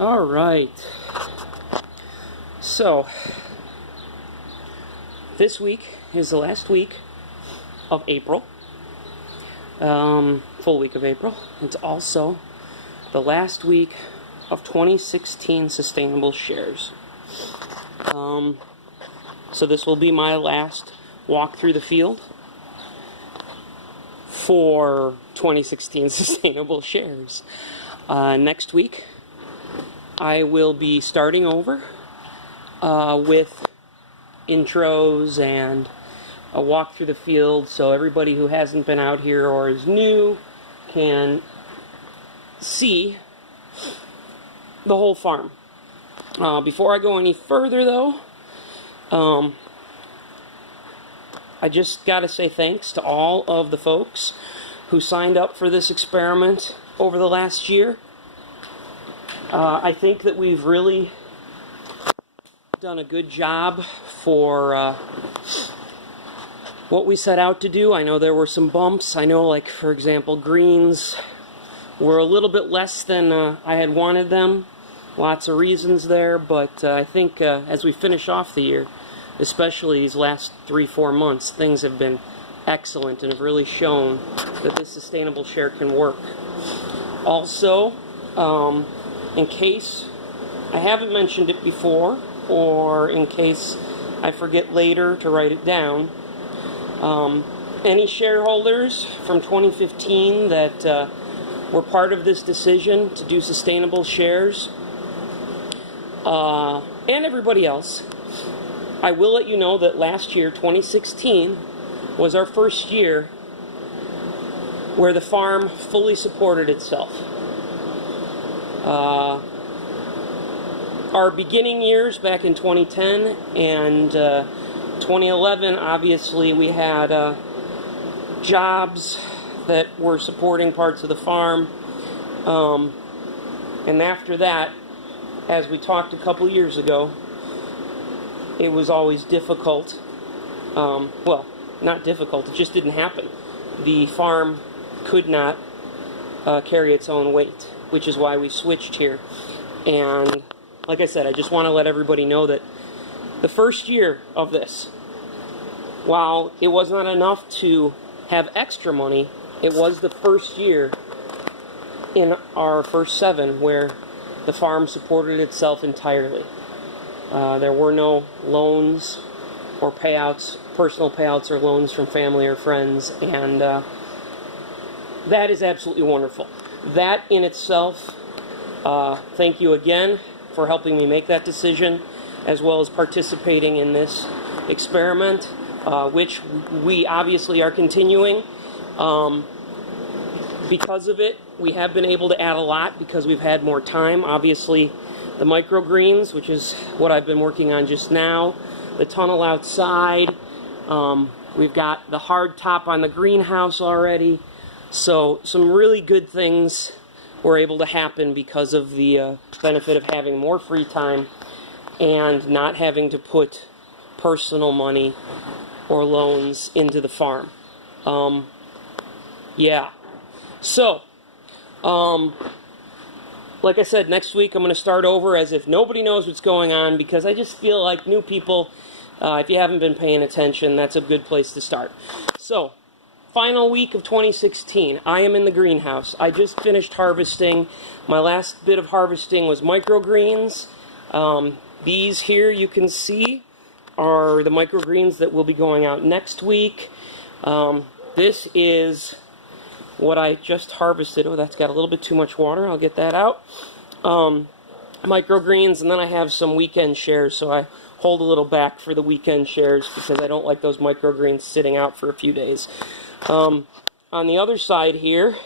All right. So, this week is the last week of April. Full week of April. It's also the last week of 2016 sustainable shares. So this will be my last walk through the field for 2016 sustainable shares. Next week, I will be starting over with intros and a walk through the field, so everybody who hasn't been out here or is new can see the whole farm. Before I go any further, though, I just got to say thanks to all of the folks who signed up for this experiment over the last year. I think that we've really done a good job for what we set out to do. I know there were some bumps. I know, like, for example, greens were a little bit less than I had wanted them. Lots of reasons there, but I think as we finish off the year, especially these last 3-4 months, things have been excellent and have really shown that this sustainable share can work. Also, in case I haven't mentioned it before, or in case I forget later to write it down, any shareholders from 2015 that were part of this decision to do sustainable shares, and everybody else, I will let you know that last year, 2016, was our first year where the farm fully supported itself. Our beginning years back in 2010 and 2011, obviously we had jobs that were supporting parts of the farm, and after that, as we talked a couple years ago, it was always difficult. Well, not difficult, it just didn't happen. The farm could not carry its own weight, which is why we switched here. And like I said, I just want to let everybody know that the first year of this, while it was not enough to have extra money, it was the first year in our first 7 where the farm supported itself entirely. There were no loans or payouts, personal payouts or loans from family or friends, and that is absolutely wonderful. That in itself, thank you again for helping me make that decision, as well as participating in this experiment, which we obviously are continuing. Because of it, we have been able to add a lot because we've had more time. Obviously, the microgreens, which is what I've been working on just now, the tunnel outside, we've got the hard top on the greenhouse already. So some really good things were able to happen because of the benefit of having more free time and not having to put personal money or loans into the farm. Yeah. So, like I said, next week I'm going to start over as if nobody knows what's going on, because I just feel like new people, if you haven't been paying attention, that's a good place to start. So, final week of 2016. I am in the greenhouse. I just finished harvesting. My last bit of harvesting was microgreens. These here you can see are the microgreens that will be going out next week. This is what I just harvested. Oh, that's got a little bit too much water. I'll get that out. Microgreens, and then I have some weekend shares, so I hold a little back for the weekend shares because I don't like those microgreens sitting out for a few days. On the other side here,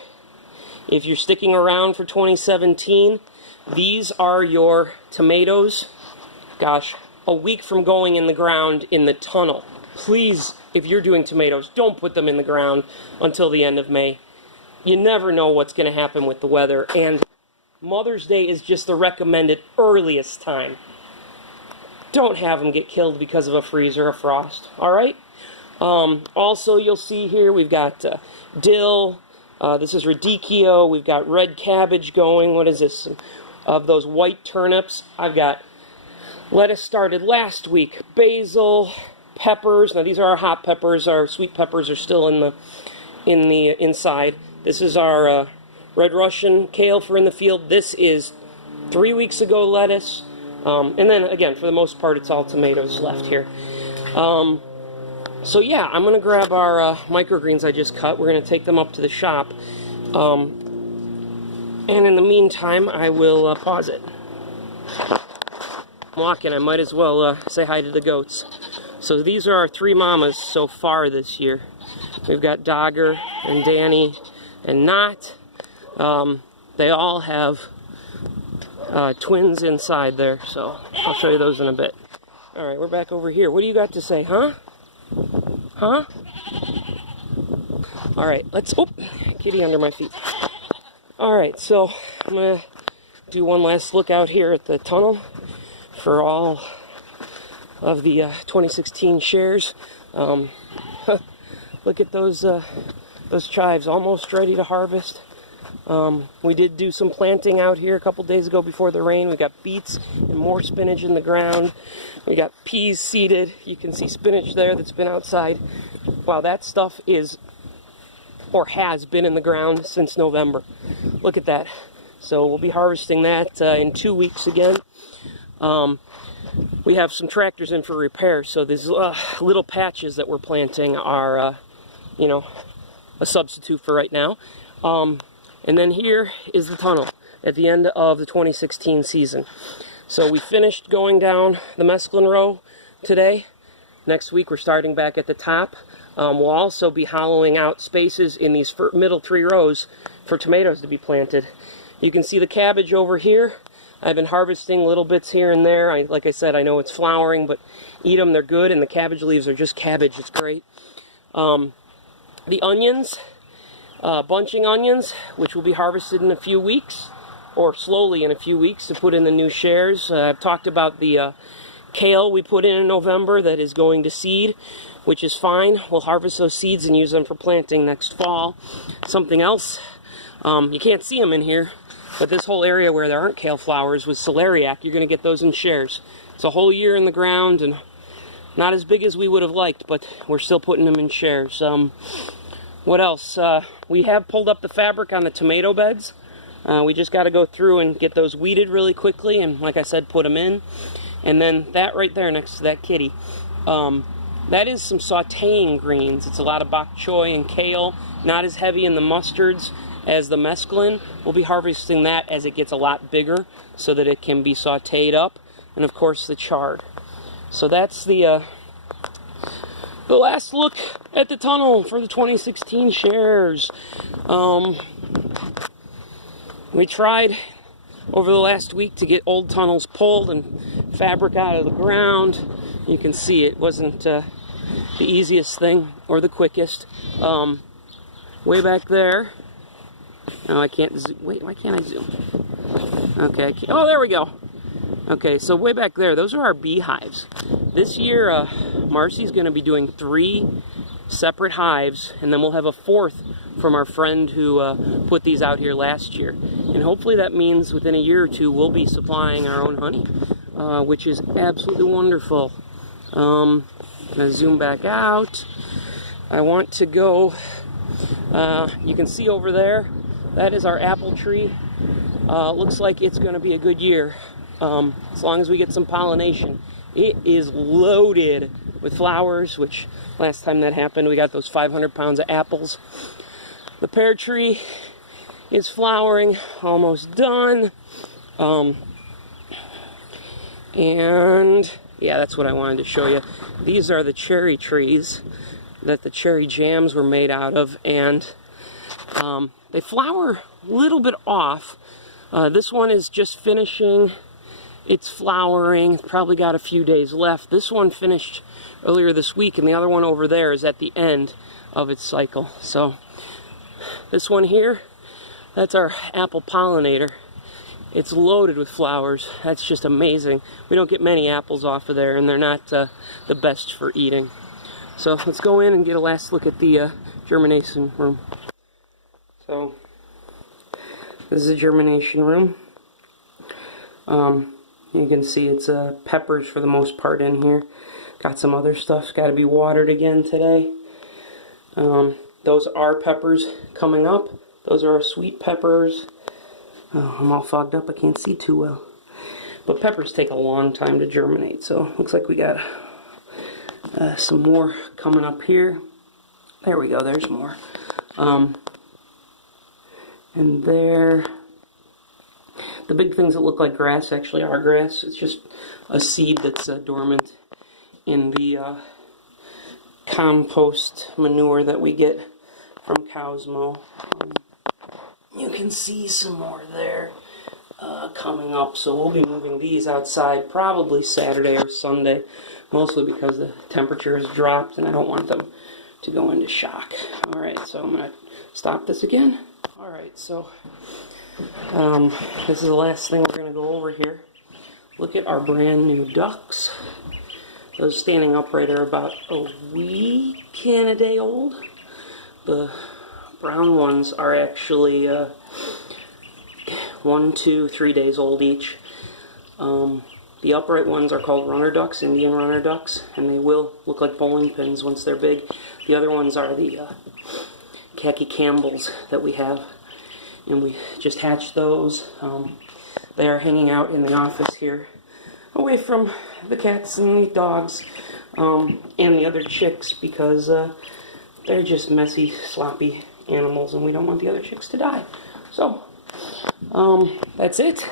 if you're sticking around for 2017, these are your tomatoes. Gosh, a week from going in the ground in the tunnel. Please, if you're doing tomatoes, don't put them in the ground until the end of May. You never know what's going to happen with the weather, and Mother's Day is just the recommended earliest time. Don't have them get killed because of a freeze or a frost, all right? Also, you'll see here we've got dill. This is radicchio. We've got red cabbage going. What is this? of those white turnips. I've got lettuce started last week, basil, peppers. Now these are our hot peppers. Our sweet peppers are still in the inside. This is our red Russian kale for in the field. This is 3 weeks ago lettuce. And then again, for the most part, it's all tomatoes left here. So yeah, I'm going to grab our microgreens I just cut. We're going to take them up to the shop. And in the meantime, I will pause it. I'm walking, I might as well say hi to the goats. So these are our 3 mamas so far this year. We've got Dogger and Danny and Knot. They all have twins inside there, so I'll show you those in a bit. Alright, we're back over here. What do you got to say, huh? Huh? Alright, let's... Oh, kitty under my feet. Alright, so I'm going to do one last look out here at the tunnel for all of the 2016 shares. Look at those chives, almost ready to harvest. We did do some planting out here a couple days ago before the rain. We got beets and more spinach in the ground. We got peas seeded. You can see spinach there that's been outside. Wow, that stuff is, or has been in the ground since November. Look at that. So we'll be harvesting that in 2 weeks again. We have some tractors in for repair, so these little patches that we're planting are, you know, a substitute for right now. And then here is the tunnel at the end of the 2016 season. So we finished going down the mesclun row today. Next week we're starting back at the top. We'll also be hollowing out spaces in these middle 3 rows for tomatoes to be planted. You can see the cabbage over here. I've been harvesting little bits here and there. Like I said, I know it's flowering, but eat them, they're good, and the cabbage leaves are just cabbage. It's great. The onions, bunching onions, which will be harvested in a few weeks, or slowly in a few weeks to put in the new shares. I've talked about the kale we put in November that is going to seed, which is fine. We'll harvest those seeds and use them for planting next fall. Something else, you can't see them in here, but this whole area where there aren't kale flowers with celeriac, you're going to get those in shares. It's a whole year in the ground and not as big as we would have liked, but we're still putting them in shares. What else? We have pulled up the fabric on the tomato beds. We just got to go through and get those weeded really quickly and, like I said, put them in. And then that right there next to that kitty, that is some sauteing greens. It's a lot of bok choy and kale, not as heavy in the mustards as the mesclun. We'll be harvesting that as it gets a lot bigger so that it can be sauteed up. And of course the chard. So that's the last look at the tunnel for the 2016 shares. We tried over the last week to get old tunnels pulled and fabric out of the ground. You can see it wasn't the easiest thing or the quickest. Way back there. No, I can't zoom. Wait, why can't I zoom? Okay, oh, there we go. Okay, so way back there, those are our beehives. This year, Marcy's going to be doing 3 separate hives, and then we'll have a 4th from our friend who put these out here last year. And hopefully that means within a year or 2 we'll be supplying our own honey, which is absolutely wonderful. I'm going to zoom back out. I want to go, you can see over there, that is our apple tree. Looks like it's going to be a good year, as long as we get some pollination. It is loaded with flowers, which last time that happened we got those 500 pounds of apples. The pear tree is flowering, almost done. And yeah, that's what I wanted to show you. These are the cherry trees that the cherry jams were made out of, and they flower a little bit off. This one is just finishing its flowering. It's probably got a few days left. This one finished earlier this week, and the other one over there is at the end of its cycle. So this one here, that's our apple pollinator. It's loaded with flowers. That's just amazing. We don't get many apples off of there, and they're not the best for eating. So let's go in and get a last look at the germination room. So this is a germination room. You can see it's peppers for the most part in here. Got some other stuff, got to be watered again today. Those are peppers coming up. Those are our sweet peppers. Oh, I'm all fogged up, I can't see too well. But peppers take a long time to germinate, so looks like we got some more coming up here. There we go, there's more. And there, the big things that look like grass actually are grass. It's just a seed that's dormant in the compost manure that we get from cow's mow. You can see some more there coming up, so we'll be moving these outside probably Saturday or Sunday, mostly because the temperature has dropped and I don't want them to go into shock. Alright, so I'm going to stop this again. Alright, so this is the last thing we're going to go over here. Look at our brand new ducks. Those standing upright are about a week and a day old. The brown ones are actually 1, 2, 3 days old each. The upright ones are called runner ducks, Indian runner ducks, and they will look like bowling pins once they're big. The other ones are the khaki Campbells that we have, and we just hatched those. They are hanging out in the office here, away from the cats and the dogs and the other chicks, because they're just messy, sloppy animals, and we don't want the other chicks to die. So, that's it.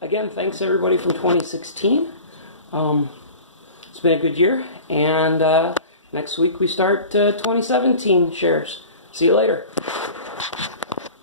Again, thanks everybody from 2016. It's been a good year, and next week we start 2017 shares. See you later.